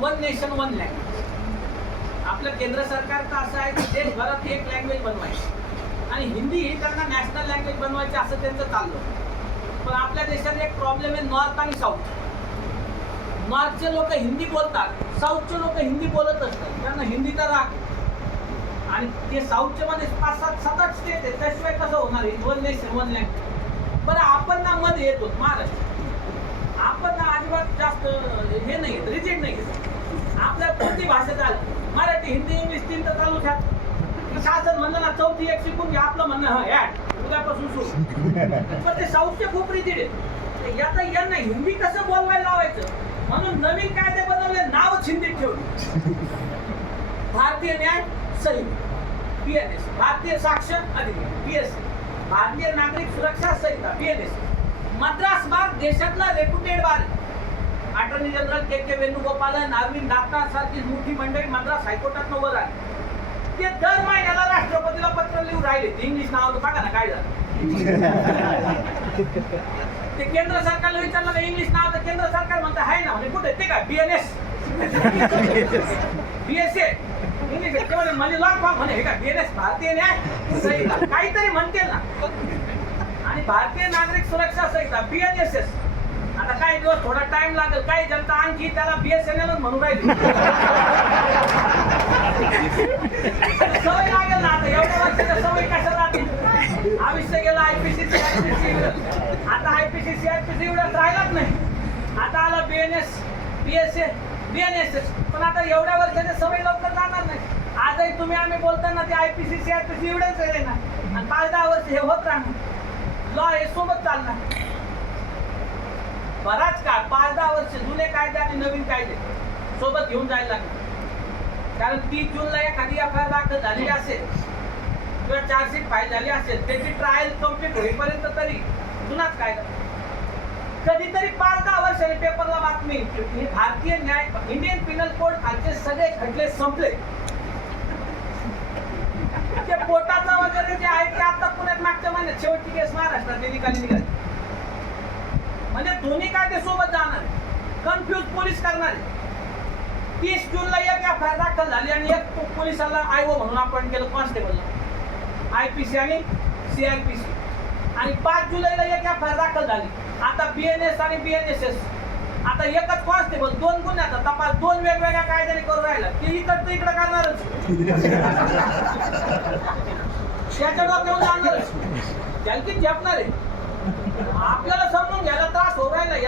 One nation one language. आपलं केंद्र सरकारचं असं आहे की देशभरात एक लँग्वेज बनवायची आणि हिंदी ही त्यांना नॅशनल लँग्वेज बनवायची असं त्यांचं चाललं. पण आपल्या देशात एक प्रॉब्लेम आहे नॉर्थ आणि साऊथ. नॉर्थचे लोक हिंदी बोलतात, साऊथचे लोक हिंदी बोलत असतात, त्यांना हिंदीचा राग. आणि ते साऊथच्या मध्ये 5-7 स्टेट आहेत, त्याशिवाय कसं होणार आहे वन नेशन वन लँग्वेज. बरं आपण ना मध्ये येतो महाराष्ट्र, आपण ना अजिबात जास्त हे नाही रिजिड नाही. आपल्या कोणती भाषा चालते, मराठी हिंदी इंग्लिश 3 तर चालू घ्या. शासन म्हणलं ना 4थी एक शिकून घ्या, आपलं म्हणणं हा ऍड उद्यापासून सुरू. पण ते साऊथचे खूप रिजिड आहेत. याचा यांना हिंदी कसं बोलवायला लावायचं म्हणून नवीन कायदे बनवले, नावच हिंदीत ठेवली. भारतीय न्याय संहिता BNS, भारतीय साक्ष अधिनियम BSC, भारतीय नागरिक सुरक्षा संहिता BNS. मद्रास बार देशातला रेप्युटेड बार. अटॉर्नी जनरल के वेणुगोपालन, अरविंद दातार सारखी मोठी मंडळी मद्रास हायकोर्टात वर आली. ते दर महिन्याला राष्ट्रपतीला पत्र लिहून राहिले. इंग्लिश नाव बघा ना काय झालं. ते केंद्र सरकारला विचारलं ना इंग्लिश नाव, तर केंद्र सरकार म्हणतं आहे ना, म्हणजे कुठे ते काय BNS BSA इंग्लिश तेवढे म्हणजे लॉंग फॉर्म म्हणे हे का BNS भारतीय न्याय संहिता काहीतरी म्हणते ना. आणि भारतीय नागरिक सुरक्षा संहिता BNSS. आता काही दिवस थोडा टाइम लागेल, काही जनता आणखी त्याला BSNL म्हणून राहील. सवय लागेल ना, आता एवढ्या वर्षाच्या सवय कशा राहतील. आयुष्य गेलं IPCC आता IPCC एवढंच राहिलाच नाही. आता आला BNS BSA BNSS. पण आता एवढ्या वर्षाच्या सवय लवकर जाणार नाही. आजही तुम्ही आम्ही बोलताना ते IPCC एवढंच आहे ना, आणि 5-10 वर्ष हे होत राहणार. लॉ हे सोबत चालणार बराच काळ, 5-10 वर्ष जुने कायदे आणि नवीन कायदे सोबत घेऊन जायला लागणार. कारण 30 जूनला एखादी FIR दाखल झाली असेल किंवा चार्जशीट फाईल झाली असेल, त्याची ट्रायल कम्प्लीट होईपर्यंत तरी जुनाच कायदा. कधीतरी 5-10 वर्षांनी पेपरला बातमी ही भारतीय न्याय इंडियन पिनल कोड खालचे सगळे खटले संपले. ते पोटाचा वगैरे जे आहे ते आता पुण्यात मागच्या महिन्यात शेवटची केस महाराष्ट्रात निकाली निघाली. म्हणजे दोन्ही कायदे सोबत जाणार, कन्फ्युज पोलीस करणारे. 30 जूनला एक FIR दाखल झाली आणि एक पोलिसाला IO म्हणून अपॉइंट केलं कॉन्स्टेबलला, IPC आणि CRPC. आणि 5 जुलैला एक FIR दाखल झाली. आता BNS आणि BNSS. आता एकच कॉन्स्टेबल 2 गुन्ह्याचा तपास 2 वेगवेगळ्या कायद्याने करून राहिला. ते इकडचं इकडं करणारच, त्याच्या डोक्यावर जाणारच, त्याला ती झेपणार आहे. आपल्याला समजून घ्यायला त्रास हो राहिला.